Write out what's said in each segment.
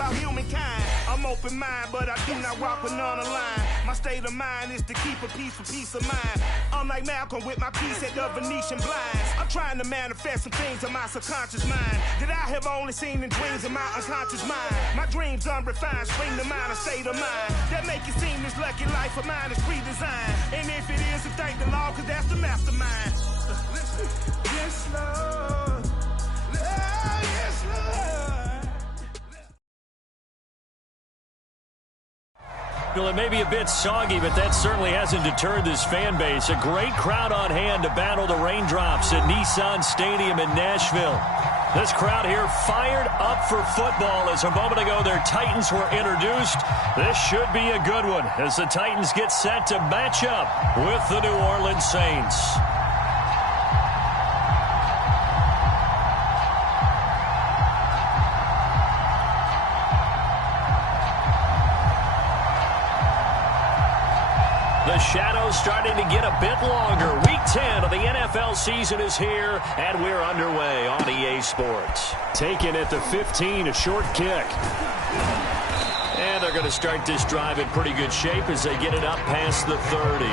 about humankind. I'm open mind, but I do not walk with none line. My state of mind is to keep a peace for peace of mind. I'm like Malcolm with my piece at the Venetian blinds. I'm trying to manifest some things in my subconscious mind that I have only seen in dreams in my unconscious mind. My dreams unrefined, spring to mind, a state of mind that make it seem this lucky life of mine is pre-designed. And if it is, then thank the Lord, cause that's the mastermind. Yes, Lord. Yes, Lord. Well, it may be a bit soggy, but that certainly hasn't deterred this fan base. A great crowd on hand to battle the raindrops at Nissan Stadium in Nashville. This crowd here fired up for football as a moment ago their Titans were introduced. This should be a good one as the Titans get set to match up with the New Orleans Saints. The shadow's starting to get a bit longer. Week 10 of the NFL season is here, and we're underway on EA Sports. Taken at the 15, a short kick. And they're going to start this drive in pretty good shape as they get it up past the 30.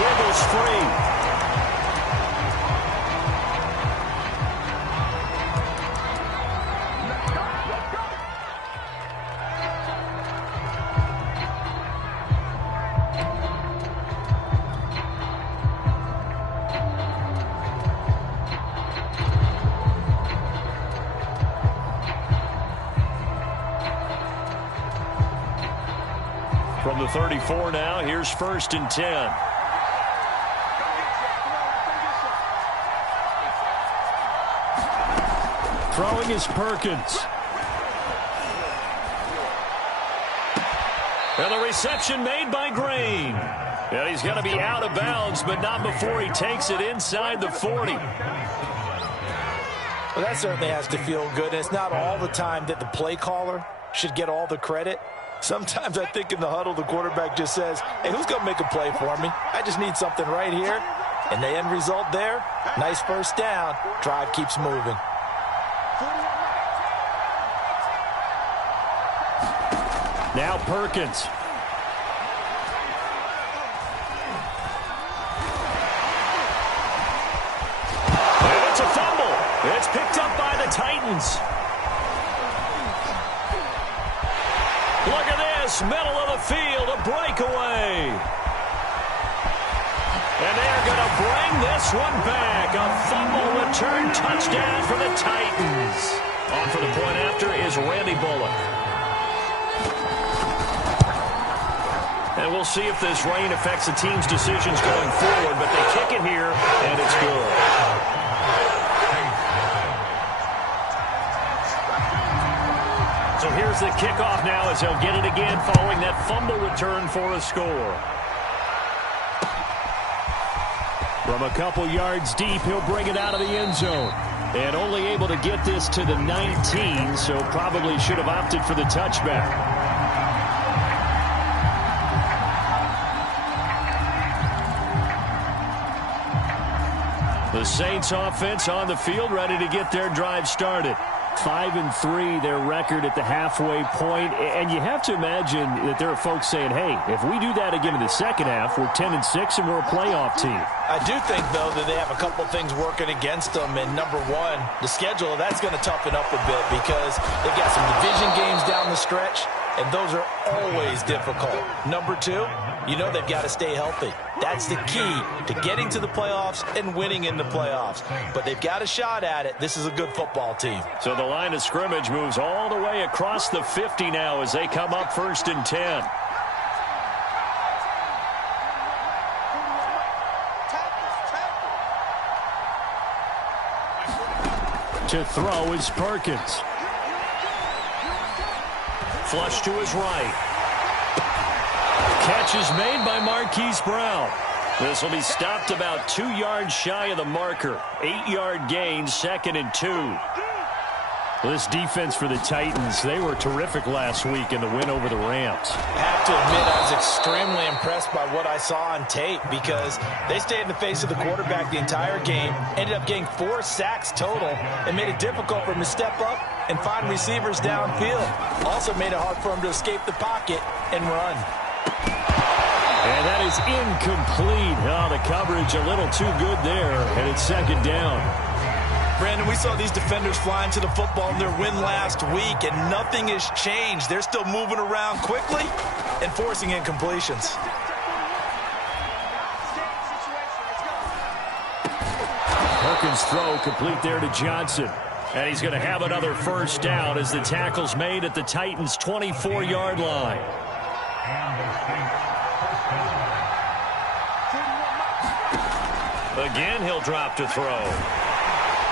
Wiggles free. From the 34 now, here's 1st and 10. Throwing is Perkins. And the reception made by Green. And he's going to be out of bounds, but not before he takes it inside the 40. Well, that certainly has to feel good. And it's not all the time that the play caller should get all the credit. Sometimes I think in the huddle, the quarterback just says, hey, who's going to make a play for me? I just need something right here. And the end result there, nice first down. Drive keeps moving. Now Perkins. And it's a fumble. It's picked up by the Titans. Look at this, middle of the field, a breakaway. And they're going to bring this one back. A fumble return touchdown for the Titans. On for the point after is Randy Bullock. And we'll see if this rain affects the team's decisions going forward, but they kick it here, and it's good. So here's the kickoff now as they'll get it again following that fumble return for a score. From a couple yards deep, he'll bring it out of the end zone. And only able to get this to the 19, so probably should have opted for the touchback. The Saints offense on the field, ready to get their drive started. 5-3, their record at the halfway point. And you have to imagine that there are folks saying, hey, if we do that again in the second half, we're 10-6 and we're a playoff team. I do think, though, that they have a couple things working against them. And number one, the schedule, that's going to toughen up a bit because they've got some division games down the stretch, and those are always difficult. Number two, you know they've got to stay healthy. That's the key to getting to the playoffs and winning in the playoffs. But they've got a shot at it. This is a good football team. So the line of scrimmage moves all the way across the 50 now as they come up 1st and 10. To throw is Perkins. Flush to his right. Catch is made by Marquise Brown. This will be stopped about 2 yards shy of the marker. 8-yard gain, 2nd and 2. Well, this defense for the Titans, they were terrific last week in the win over the Rams. I have to admit, I was extremely impressed by what I saw on tape because they stayed in the face of the quarterback the entire game, ended up getting 4 sacks total, and made it difficult for him to step up and find receivers downfield. Also made it hard for him to escape the pocket and run. And that is incomplete. Oh, the coverage a little too good there, and it's second down. Brandon, we saw these defenders flying to the football in their win last week, and nothing has changed. They're still moving around quickly and forcing incompletions. Perkins' throw complete there to Johnson. And he's going to have another first down as the tackle's made at the Titans' 24-yard line. Again, he'll drop to throw.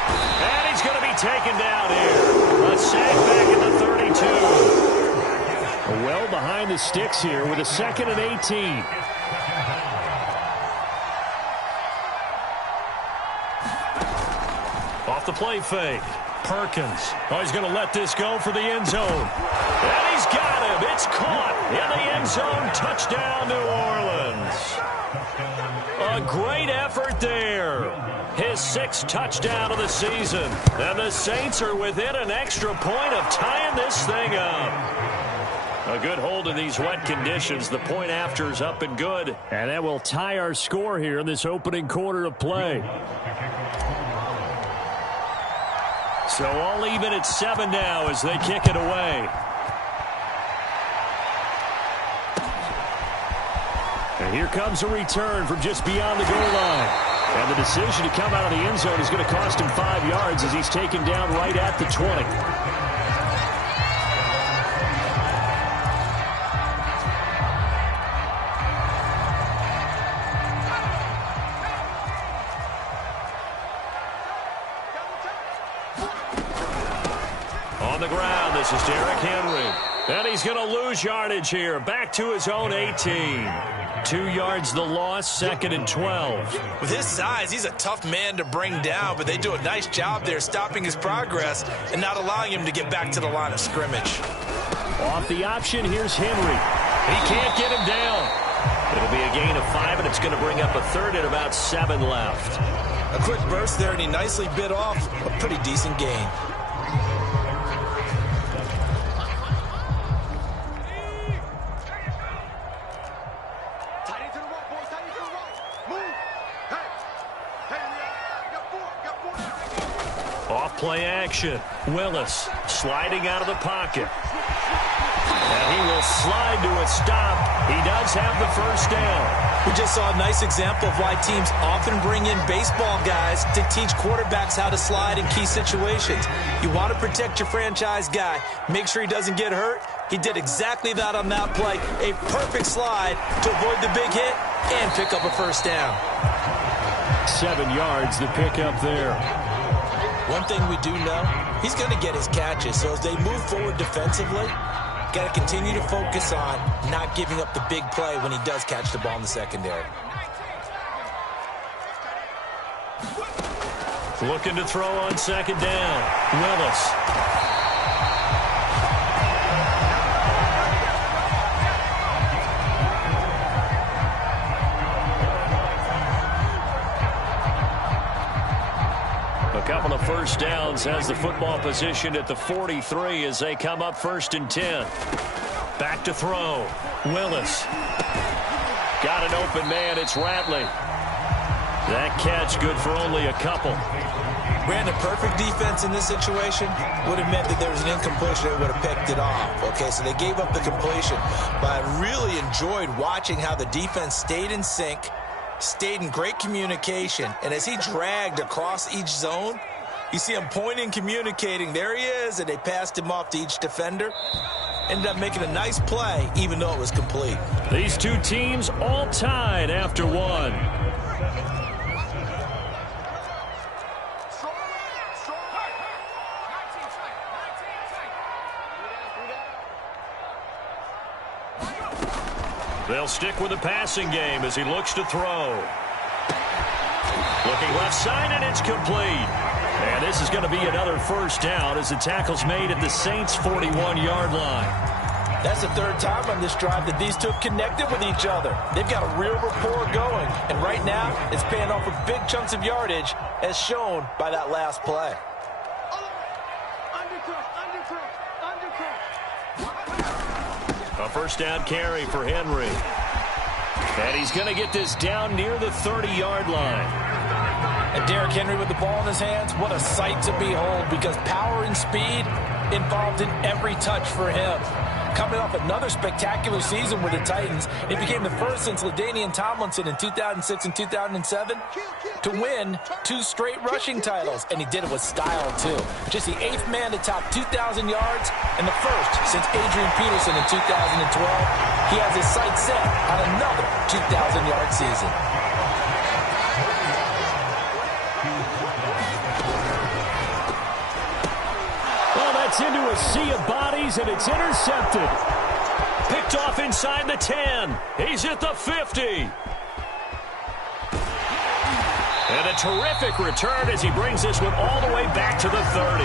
And he's going to be taken down here. A sack back at the 32. Well behind the sticks here with a 2nd and 18. Off the play fake. Perkins. Oh, he's going to let this go for the end zone. And he's got him. It's caught in the end zone. Touchdown, New Orleans. A great effort there. His 6th touchdown of the season. And the Saints are within an extra point of tying this thing up. A good hold in these wet conditions. The point after is up and good. And that will tie our score here in this opening quarter of play. So all even at 7 now as they kick it away. And here comes a return from just beyond the goal line. And the decision to come out of the end zone is going to cost him 5 yards as he's taken down right at the 20. On the ground, this is Derrick Henry. And he's going to lose yardage here. Back to his own 18. 2 yards the loss, 2nd and 12. With his size, he's a tough man to bring down, but they do a nice job there stopping his progress and not allowing him to get back to the line of scrimmage. Off the option, here's Henry. He can't get him down. It'll be a gain of 5, and it's going to bring up a 3rd and about 7 left. A quick burst there, and he nicely bit off a pretty decent gain. Play action. Willis sliding out of the pocket. And he will slide to a stop. He does have the first down. We just saw a nice example of why teams often bring in baseball guys to teach quarterbacks how to slide in key situations. You want to protect your franchise guy. Make sure he doesn't get hurt. He did exactly that on that play. A perfect slide to avoid the big hit and pick up a first down. 7 yards, the pickup there. One thing we do know, he's going to get his catches. So as they move forward defensively, got to continue to focus on not giving up the big play when he does catch the ball in the secondary. Looking to throw on 2nd down. Willis. A couple of first downs has the football position at the 43 as they come up 1st and 10. Back to throw. Willis. Got an open man. It's Ratley. That catch good for only a couple. Brandon, perfect defense in this situation would have meant that there was an incompletion. They would have picked it off. Okay, so they gave up the completion. But I really enjoyed watching how the defense stayed in sync, stayed in great communication, and as he dragged across each zone, you see him pointing, communicating. There he is, and they passed him off to each defender. Ended up making a nice play, even though it was complete. These two teams all tied after one. They'll stick with the passing game as he looks to throw. Looking left side, and it's complete. And this is going to be another first down as the tackle's made at the Saints' 41-yard line. That's the third time on this drive that these two have connected with each other. They've got a real rapport going. And right now, it's paying off with big chunks of yardage, as shown by that last play. A first down carry for Henry. And he's going to get this down near the 30-yard line. And Derrick Henry with the ball in his hands, what a sight to behold, because power and speed involved in every touch for him. Coming off another spectacular season with the Titans, he became the first since LaDainian Tomlinson in 2006 and 2007 to win 2 straight rushing titles, and he did it with style, too. Just the 8th man to top 2,000 yards and the first since Adrian Peterson in 2012. He has his sights set on another 2,000-yard season. Into a sea of bodies, and it's intercepted. Picked off inside the 10. He's at the 50. And a terrific return as he brings this one all the way back to the 30.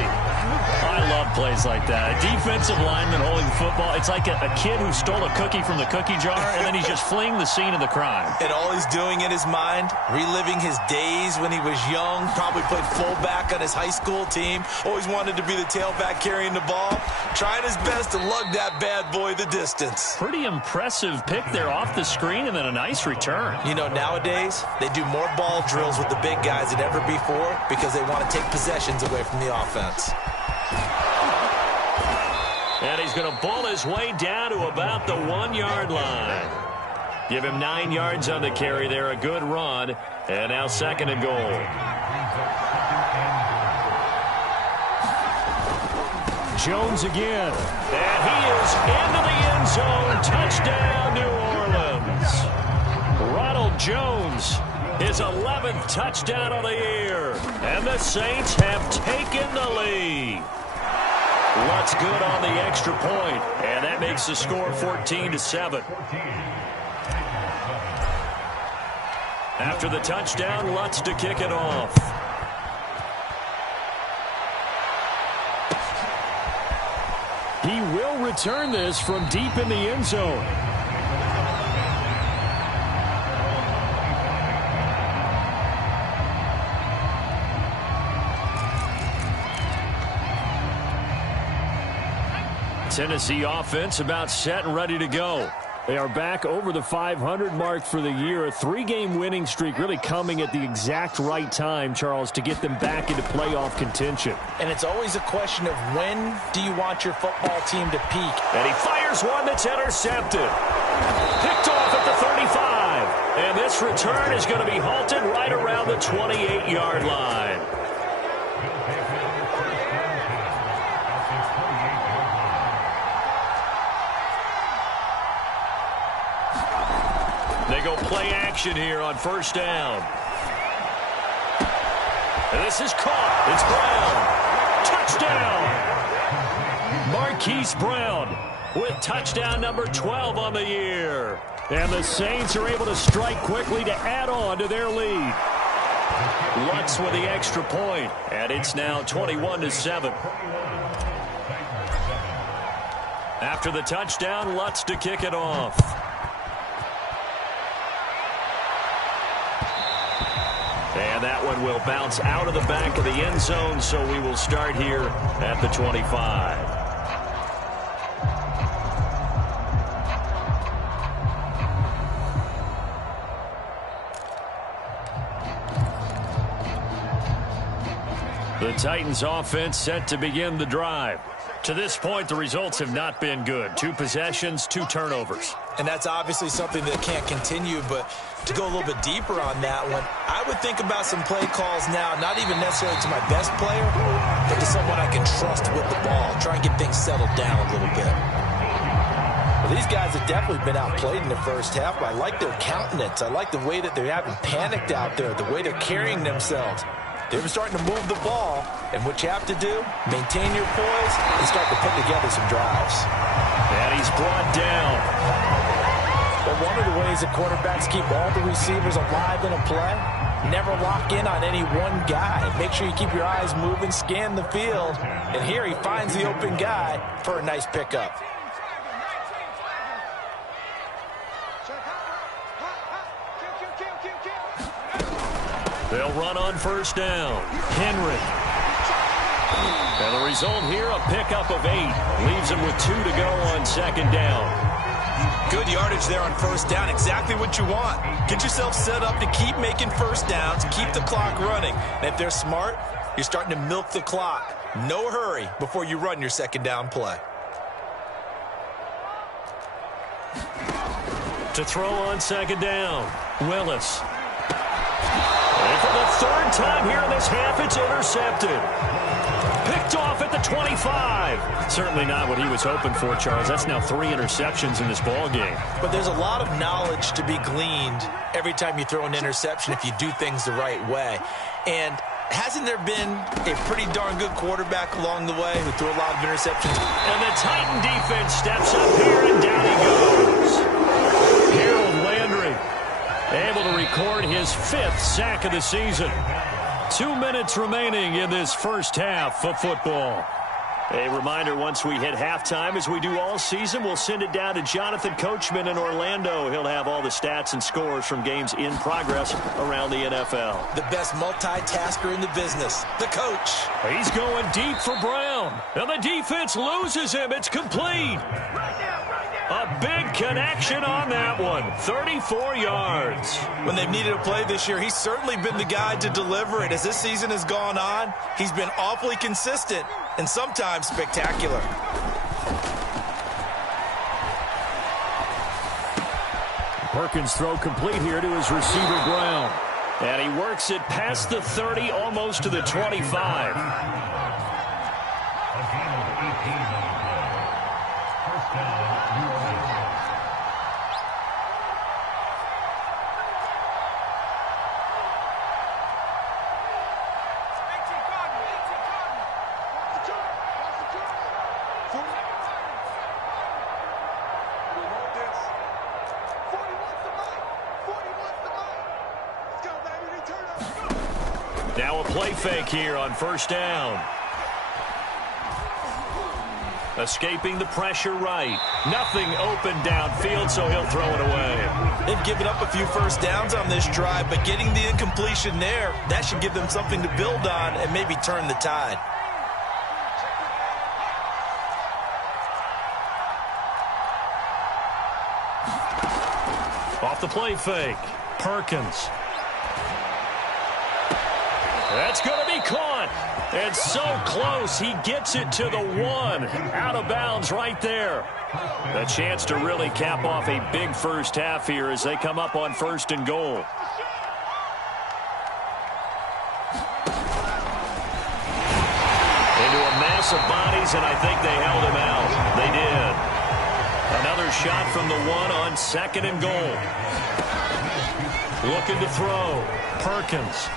I love plays like that. A defensive lineman holding football. It's like a kid who stole a cookie from the cookie jar, and then he's just fleeing the scene of the crime. And all he's doing in his mind, reliving his days when he was young, probably played fullback on his high school team, always wanted to be the tailback carrying the ball, trying his best to lug that bad boy the distance. Pretty impressive pick there off the screen, and then a nice return. You know, nowadays, they do more ball drills with the big guys than ever before because they want to take possessions away from the offense. And he's going to ball his way down to about the 1-yard line. Give him 9 yards on the carry there, a good run. And now 2nd and goal. Jones again. And he is into the end zone. Touchdown, New Orleans. Ronald Jones, his 11th touchdown of the year. And the Saints have taken the lead. Lutz good on the extra point, and that makes the score 14-7. After the touchdown, Lutz to kick it off. He will return this from deep in the end zone. Tennessee offense about set and ready to go. They are back over the 500 mark for the year. A 3-game winning streak really coming at the exact right time, Charles, to get them back into playoff contention. And it's always a question of when do you want your football team to peak. And he fires one that's intercepted. Picked off at the 35. And this return is going to be halted right around the 28-yard line. They go play action here on first down. And this is caught. It's Brown. Touchdown. Marquise Brown with touchdown number 12 on the year. And the Saints are able to strike quickly to add on to their lead. Lutz with the extra point, and it's now 21-7. After the touchdown, Lutz to kick it off. And that one will bounce out of the back of the end zone, so we will start here at the 25. The Titans offense set to begin the drive. To this point, the results have not been good. 2 possessions, 2 turnovers. And that's obviously something that can't continue, but to go a little bit deeper on that one, I would think about some play calls now, not even necessarily to my best player, but to someone I can trust with the ball. Try and get things settled down a little bit. Well, these guys have definitely been outplayed in the first half, but I like their countenance. I like the way that they haven't panicked out there, the way they're carrying themselves. They're starting to move the ball, and what you have to do, maintain your poise and start to put together some drives. And he's brought down. Well, one of the ways that quarterbacks keep all the receivers alive in a play, never lock in on any one guy. Make sure you keep your eyes moving, scan the field, and here he finds the open guy for a nice pickup. They'll run on first down. Henry. And the result here, a pickup of 8. Leaves him with 2 to go on second down. Good yardage there on first down. Exactly what you want. Get yourself set up to keep making first downs, keep the clock running. And if they're smart, you're starting to milk the clock. No hurry before you run your second down play. To throw on second down, Willis. And for the third time here in this half, it's intercepted. Picked off at the 25. Certainly not what he was hoping for, Charles. That's now 3 interceptions in this ball game. But there's a lot of knowledge to be gleaned every time you throw an interception if you do things the right way. And hasn't there been a pretty darn good quarterback along the way who threw a lot of interceptions? And the Titan defense steps up here, and down he goes. Harold Landry able to record his 5th sack of the season. 2 minutes remaining in this first half of football. A reminder, once we hit halftime, as we do all season, we'll send it down to Jonathan Coachman in Orlando. He'll have all the stats and scores from games in progress around the NFL. The best multitasker in the business, the coach. He's going deep for Brown, and the defense loses him. It's complete. A big connection on that one. 34 yards. When they've needed a play this year, he's certainly been the guy to deliver it. As this season has gone on, he's been awfully consistent and sometimes spectacular. Perkins throw complete here to his receiver Brown. And he works it past the 30, almost to the 25. Now a play fake here on first down. Escaping the pressure right. Nothing open downfield, so he'll throw it away. They've given up a few first downs on this drive, but getting the incompletion there, that should give them something to build on and maybe turn the tide. Off the play fake. Perkins. That's going to be caught. And so close, he gets it to the 1. Out of bounds right there. A chance to really cap off a big first half here as they come up on first and goal. Into a mass of bodies, and I think they held him out. They did. Another shot from the 1 on second and goal. Looking to throw. Perkins.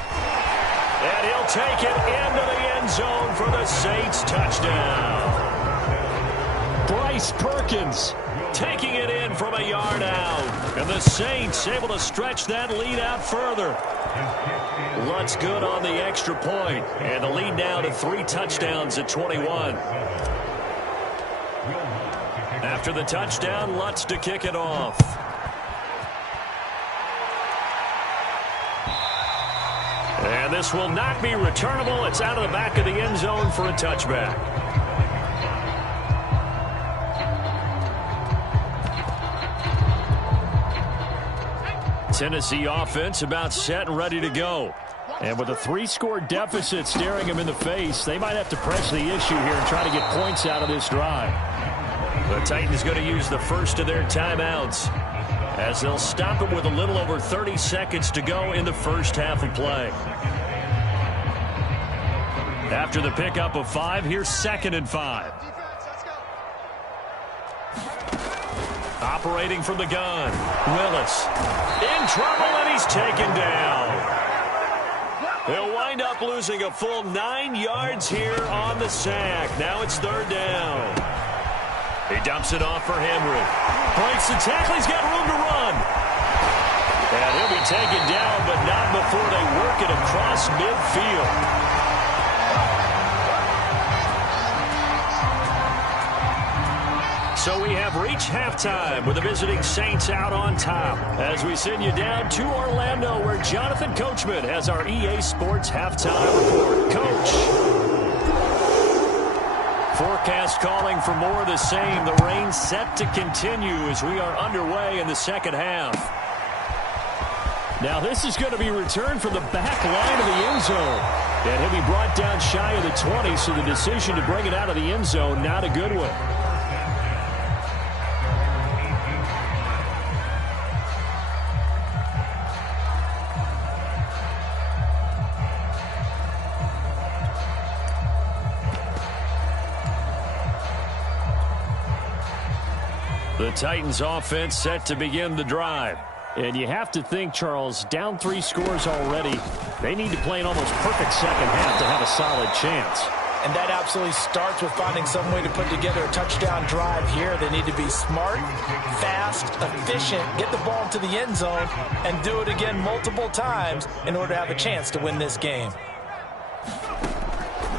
And he'll take it into the end zone for the Saints touchdown. Bryce Perkins taking it in from a yard out. And the Saints able to stretch that lead out further. Lutz good on the extra point. And the lead now to 3 touchdowns at 21. After the touchdown, Lutz to kick it off. And this will not be returnable. It's out of the back of the end zone for a touchback. Tennessee offense about set and ready to go. And with a 3-score deficit staring them in the face, they might have to press the issue here and try to get points out of this drive. The Titans going to use the first of their timeouts as they'll stop it with a little over 30 seconds to go in the first half of play. After the pickup of 5, here's 2nd and 5. Operating from the gun, Willis. In trouble, and he's taken down. They'll wind up losing a full 9 yards here on the sack. Now it's 3rd down. He dumps it off for Henry. Breaks the tackle. He's got room to run. And he'll be taken down, but not before they work it across midfield. So we have reached halftime with the visiting Saints out on top as we send you down to Orlando where Jonathan Coachman has our EA Sports halftime report. Coach. Forecast calling for more of the same. The rain set to continue as we are underway in the second half. Now this is going to be returned from the back line of the end zone. And he'll be brought down shy of the 20, so the decision to bring it out of the end zone, not a good one. The Titans offense set to begin the drive. And you have to think, Charles, down 3 scores already. They need to play an almost perfect second half to have a solid chance. And that absolutely starts with finding some way to put together a touchdown drive here. They need to be smart, fast, efficient, get the ball into the end zone, and do it again multiple times in order to have a chance to win this game.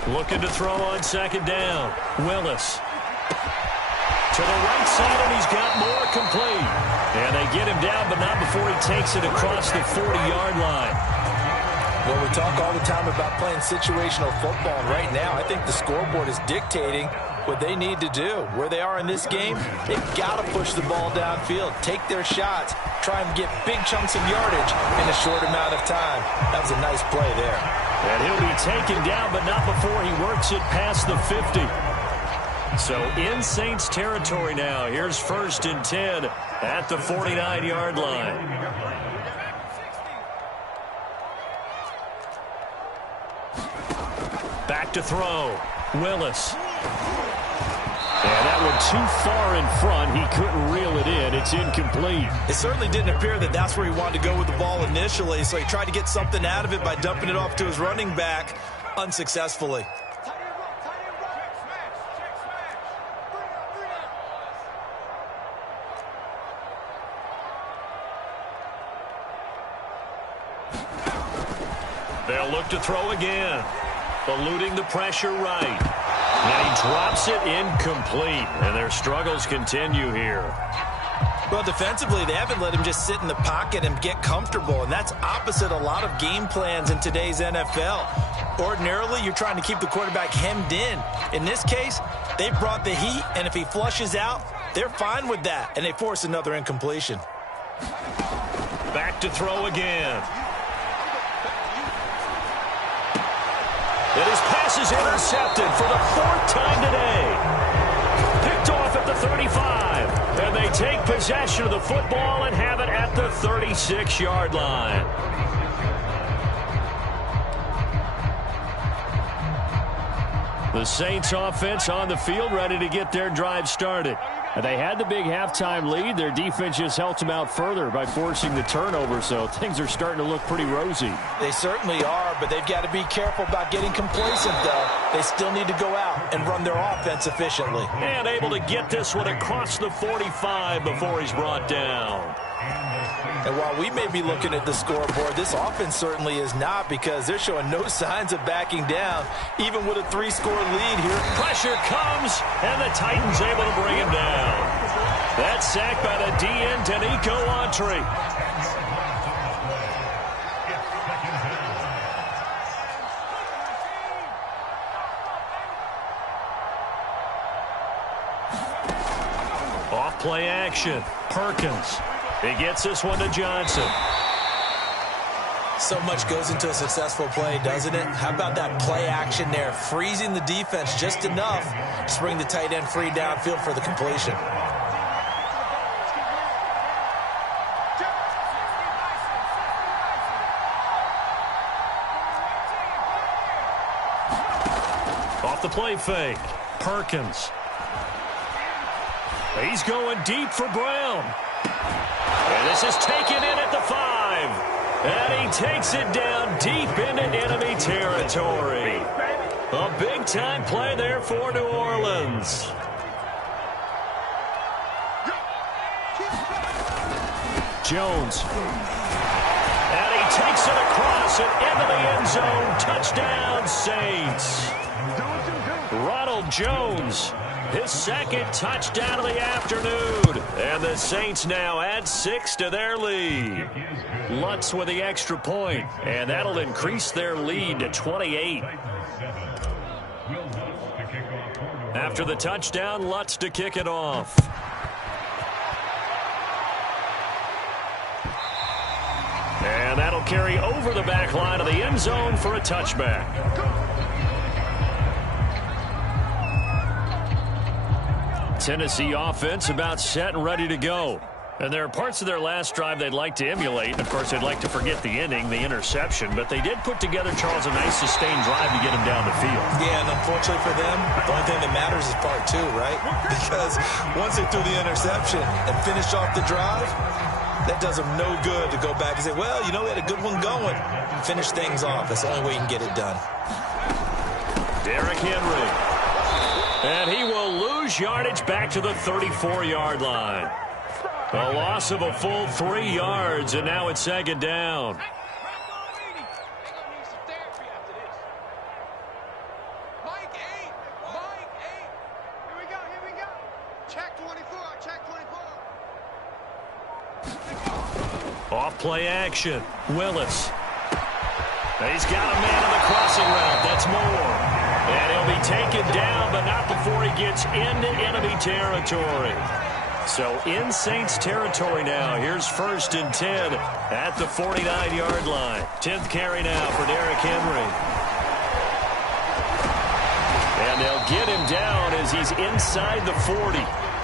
Looking to throw on second down. Willis. To the right side, and he's got more complete. And they get him down, but not before he takes it across the 40-yard line. Well, we talk all the time about playing situational football. And right now, I think the scoreboard is dictating what they need to do. Where they are in this game, they've got to push the ball downfield, take their shots, try and get big chunks of yardage in a short amount of time. That was a nice play there. And he'll be taken down, but not before he works it past the 50. So in Saints territory now. Here's 1st and 10 at the 49-yard line. Back to throw. Willis. And that one too far in front. He couldn't reel it in. It's incomplete. It certainly didn't appear that that's where he wanted to go with the ball initially, so he tried to get something out of it by dumping it off to his running back unsuccessfully. They'll look to throw again. Eluding the pressure right. And he drops it incomplete. And their struggles continue here. Well, defensively, they haven't let him just sit in the pocket and get comfortable. And that's opposite a lot of game plans in today's NFL. Ordinarily, you're trying to keep the quarterback hemmed in. In this case, they brought the heat. And if he flushes out, they're fine with that. And they force another incompletion. Back to throw again. And his pass is intercepted for the 4th time today. Picked off at the 35. And they take possession of the football and have it at the 36-yard line. The Saints offense on the field ready to get their drive started. They had the big halftime lead. Their defense just helped them out further by forcing the turnover, so things are starting to look pretty rosy. They certainly are, but they've got to be careful about getting complacent, though. They still need to go out and run their offense efficiently. And able to get this one across the 45 before he's brought down. And while we may be looking at the scoreboard, this offense certainly is not, because they're showing no signs of backing down, even with a 3-score lead here. Pressure comes, and the Titans able to bring him down. That sack by the DN, Danico Autry. Off play action, Perkins. He gets this one to Johnson. So much goes into a successful play, doesn't it? How about that play action there? Freezing the defense just enough to bring the tight end free downfield for the completion. Off the play fake, Perkins. He's going deep for Brown. And this is taken in at the 5. And he takes it down deep into enemy territory. A big-time play there for New Orleans. Jones. And he takes it across and into the end zone. Touchdown, Saints. Ronald Jones, his second touchdown of the afternoon. And the Saints now add 6 to their lead. Lutz with the extra point, and that'll increase their lead to 28. After the touchdown, Lutz to kick it off. And that'll carry over the back line of the end zone for a touchback. Tennessee offense about set and ready to go. And there are parts of their last drive they'd like to emulate. Of course, they'd like to forget the ending, the interception. But they did put together, Charles, a nice sustained drive to get him down the field. Yeah, and unfortunately for them, the only thing that matters is part 2, right? Because once they threw the interception and finished off the drive, that does them no good to go back and say, well, you know, we had a good one going. Finish things off. That's the only way you can get it done. Derrick Henry. And he will lose yardage back to the 34-yard line. A loss of a full 3 yards, and now it's second down. Off play action. Willis. He's got a man on the crossing route. That's Moore. And he'll be taken down, but not before he gets into enemy territory. So in Saints territory now. Here's 1st and 10 at the 49-yard line. 10th carry now for Derrick Henry. And they'll get him down as he's inside the 40.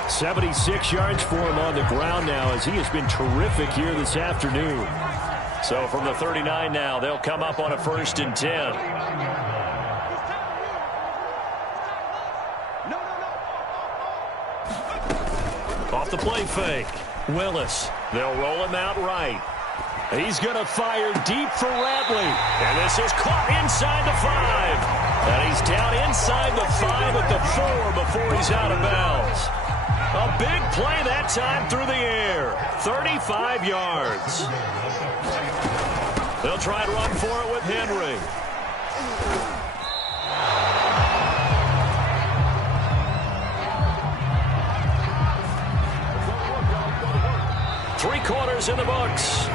76 yards for him on the ground now as he has been terrific here this afternoon. So from the 39 now, they'll come up on a 1st and 10. Off the play fake. Willis. They'll roll him out right. He's going to fire deep for Ratley. And this is caught inside the 5. And he's down inside the 5 at the 4 before he's out of bounds. A big play that time through the air. 35 yards. They'll try to run for it with Henry. Three quarters in the books.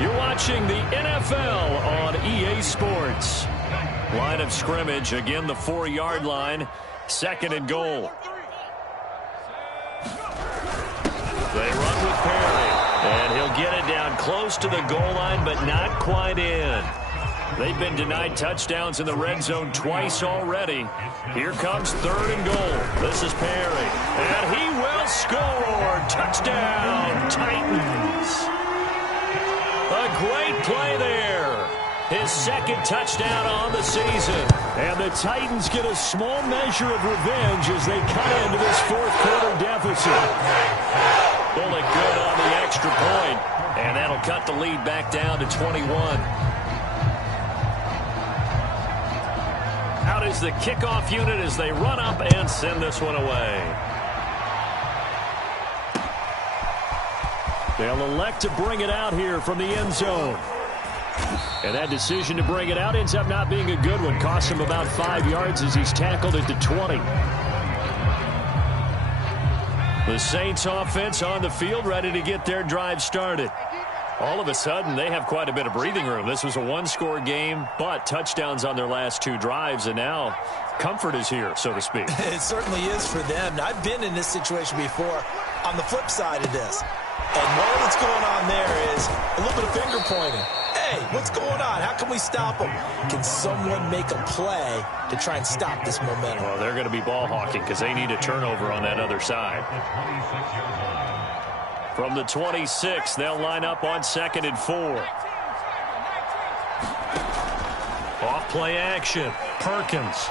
You're watching the NFL on EA Sports. Line of scrimmage, again the 4-yard line. 2nd and goal. They run with Perry. And he'll get it down close to the goal line, but not quite in. They've been denied touchdowns in the red zone twice already. Here comes 3rd and goal. This is Perry. And he will score. Touchdown, Titans. A great play there. His 2nd touchdown on the season. And the Titans get a small measure of revenge as they cut into this 4th quarter deficit. Bullock good on the extra point. And that'll cut the lead back down to 21. Out is the kickoff unit as they run up and send this one away. They'll elect to bring it out here from the end zone. And that decision to bring it out ends up not being a good one. Costs him about 5 yards as he's tackled at the 20. The Saints offense on the field ready to get their drive started. All of a sudden, they have quite a bit of breathing room. This was a one-score game, but touchdowns on their last 2 drives, and now comfort is here, so to speak. It certainly is for them. Now, I've been in this situation before on the flip side of this. And all that's going on there is a little bit of finger pointing. Hey, what's going on? How can we stop them? Can someone make a play to try and stop this momentum? Well, they're going to be ball hawking because they need a turnover on that other side. From the 26, they'll line up on 2nd and 4. Off play action. Perkins.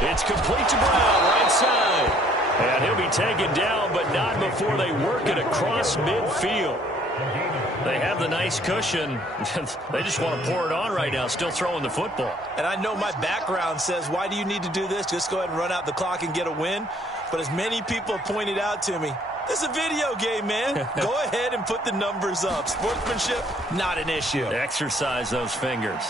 It's complete to Brown, right side. And he'll be taken down, but not before they work it across midfield. They have the nice cushion. They just want to pour it on right now, still throwing the football. And I know my background says, why do you need to do this? Just go ahead and run out the clock and get a win. But as many people have pointed out to me, It's a video game, man. Go ahead and put the numbers up. Sportsmanship, not an issue. Exercise those fingers.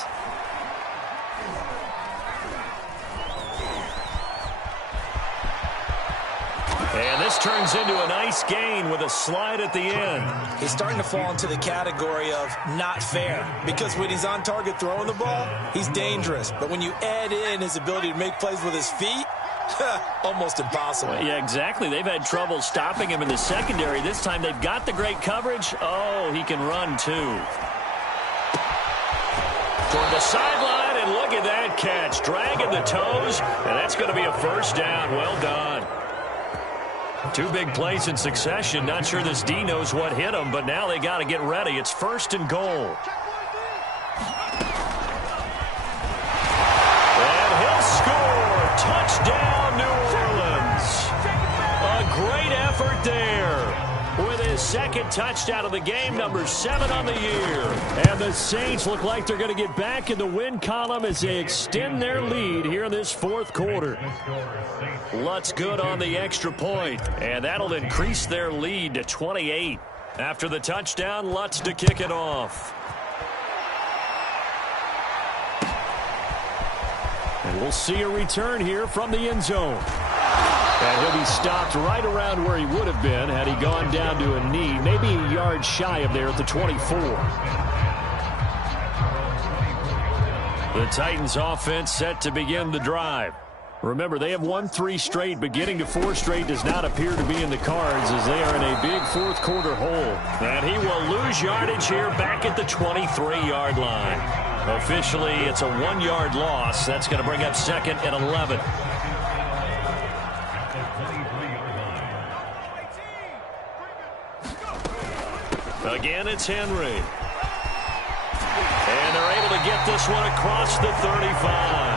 And this turns into a nice gain with a slide at the end. He's starting to fall into the category of not fair, because when he's on target throwing the ball, he's dangerous. But when you add in his ability to make plays with his feet, almost impossible. Yeah, exactly. They've had trouble stopping him in the secondary. This time they've got the great coverage. Oh, he can run too. Toward the sideline, and look at that catch. Dragging the toes, and that's going to be a first down. Well done. Two big plays in succession. Not sure this D knows what hit him, but now they got to get ready. It's first and goal. And he'll score. Touchdown, New Orleans. A great effort there. With his second touchdown of the game, number 7 on the year. And the Saints look like they're going to get back in the win column as they extend their lead here in this fourth quarter. Lutz good on the extra point, and that'll increase their lead to 28. After the touchdown, Lutz to kick it off. And we'll see a return here from the end zone. And he'll be stopped right around where he would have been had he gone down to a knee, maybe a yard shy of there at the 24. The Titans offense set to begin the drive. Remember, they have won 3 straight, but getting to 4 straight does not appear to be in the cards as they are in a big fourth quarter hole. And he will lose yardage here back at the 23-yard line. Officially, it's a 1-yard loss. That's going to bring up second and 11. Again, it's Henry. And they're able to get this one across the 35.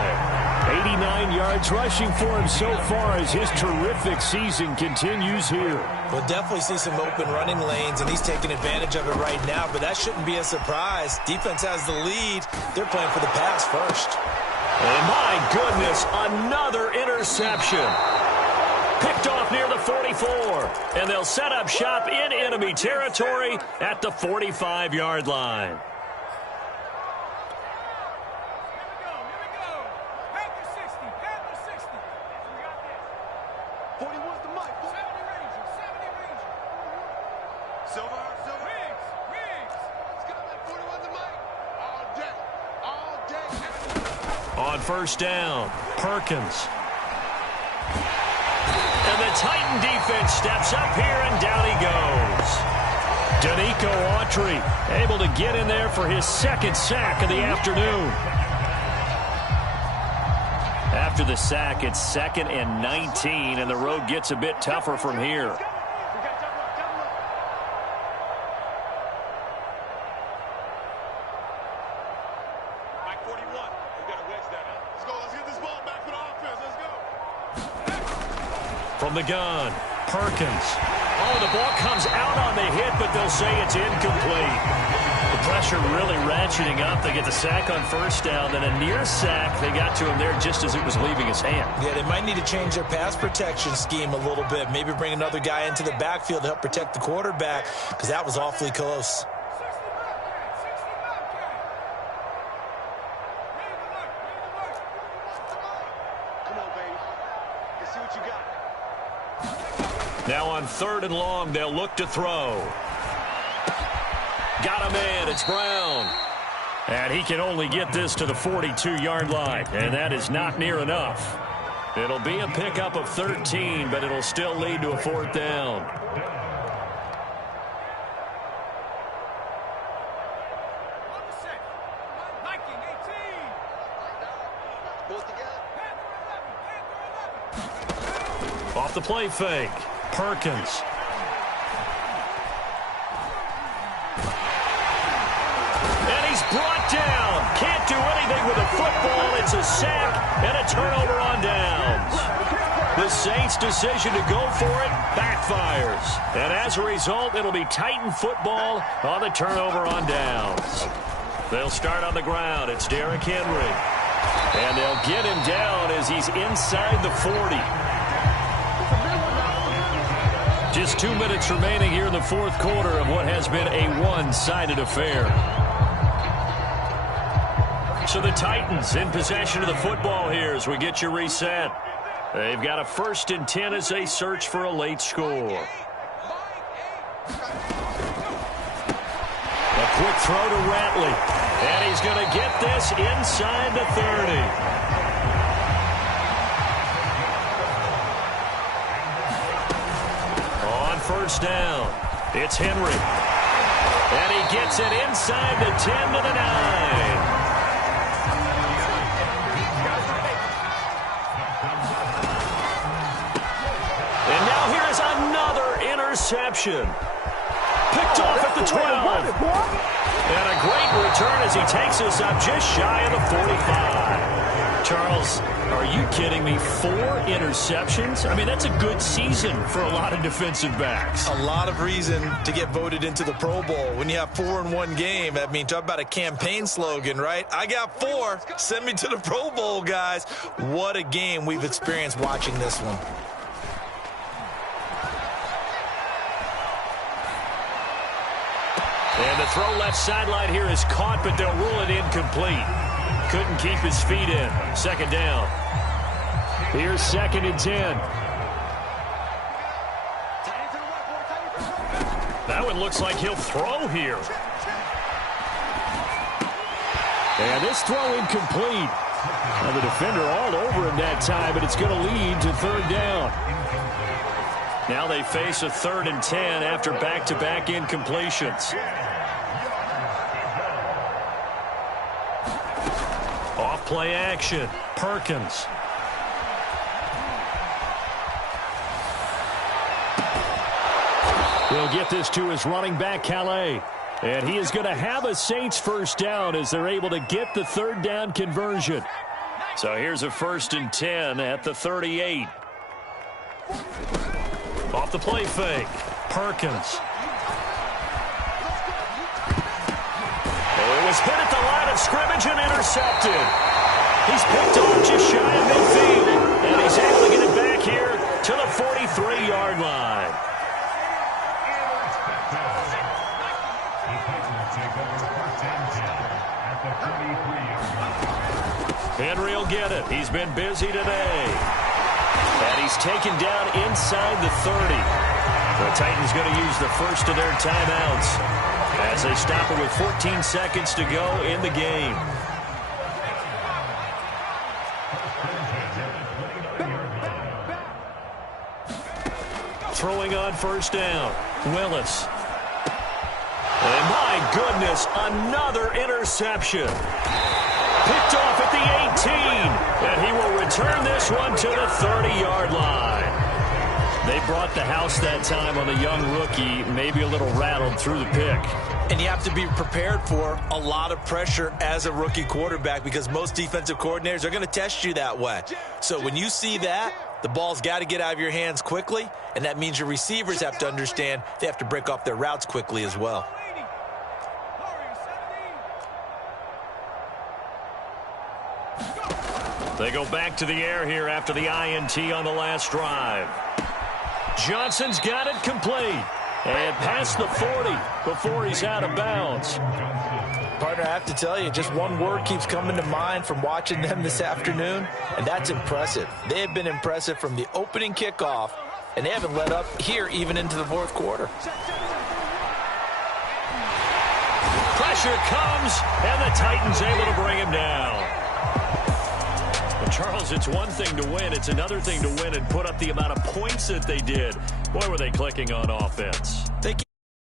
89 yards rushing for him so far as his terrific season continues here. We'll definitely see some open running lanes, and he's taking advantage of it right now, but that shouldn't be a surprise. Defense has the lead. They're playing for the pass first. And my goodness, another interception. Picked off near the 44, and they'll set up shop in enemy territory at the 45-yard line. On first down, Perkins. And the Titan defense steps up here, and down he goes. Danico Autry able to get in there for his second sack of the afternoon. After the sack, it's 2nd and 19, and the road gets a bit tougher from here. From the gun, Perkins. Oh, the ball comes out on the hit, but they'll say it's incomplete. The pressure really ratcheting up. They get the sack on first down, then a near sack. They got to him there just as it was leaving his hand. Yeah, they might need to change their pass protection scheme a little bit. Maybe bring another guy into the backfield to help protect the quarterback, because that was awfully close. Now on 3rd and long, they'll look to throw. Got a man, it's Brown. And he can only get this to the 42-yard line, and that is not near enough. It'll be a pickup of 13, but it'll still lead to a 4th down. Off the play fake. Perkins. And he's brought down. Can't do anything with the football. It's a sack and a turnover on downs. The Saints' decision to go for it backfires. And as a result, it'll be Titan football on the turnover on downs. They'll start on the ground. It's Derrick Henry. And they'll get him down as he's inside the 40. Just 2 minutes remaining here in the fourth quarter of what has been a one-sided affair. So the Titans in possession of the football here as we get you reset. They've got a 1st and 10 as they search for a late score. A quick throw to Ratley. And he's going to get this inside the 30. On 1st down, it's Henry. And he gets it inside the 10 to the 9. And now here is another interception. Picked off at the 12. And a great return as he takes us up just shy of the 45. Charles, are you kidding me? 4 interceptions? I mean, that's a good season for a lot of defensive backs. A lot of reason to get voted into the Pro Bowl. When you have 4 in one game, I mean, talk about a campaign slogan, right? I got 4. Send me to the Pro Bowl, guys. What a game we've experienced watching this one. And the throw left sideline here is caught, but they'll rule it incomplete. Couldn't keep his feet in. 2nd down. Here's 2nd and 10. That one looks like he'll throw here. And this throw incomplete. Now the defender all over him that time, but it's going to lead to 3rd down. Now they face a 3rd and 10 after back-to-back incompletions. Off play action. Perkins. He'll get this to his running back, Calais. And he is going to have a Saints 1st down as they're able to get the 3rd down conversion. So here's a 1st and 10 at the 38. Off the play fake. Perkins. Oh, it was hit at the line of scrimmage and intercepted. He's picked off just shy of midfield. And he's able to get it back here to the 43-yard line. Henry will get it. He's been busy today. And he's taken down inside the 30. The Titans going to use the first of their timeouts as they stop it with 14 seconds to go in the game. Throwing on 1st down. Willis. And my goodness, another interception. Picked off at the 18, and he will return this one to the 30-yard line. They brought the house that time on the young rookie, maybe a little rattled through the pick. And you have to be prepared for a lot of pressure as a rookie quarterback because most defensive coordinators are going to test you that way. So when you see that, the ball's got to get out of your hands quickly, and that means your receivers have to understand they have to break off their routes quickly as well. They go back to the air here after the INT on the last drive. Johnson's got it complete. And past the 40 before he's out of bounds. Partner, I have to tell you, just one word keeps coming to mind from watching them this afternoon, and that's impressive. They have been impressive from the opening kickoff, and they haven't let up here even into the 4th quarter. Pressure comes, and the Titans able to bring him down. Charles, it's one thing to win. It's another thing to win and put up the amount of points that they did. Boy, were they clicking on offense.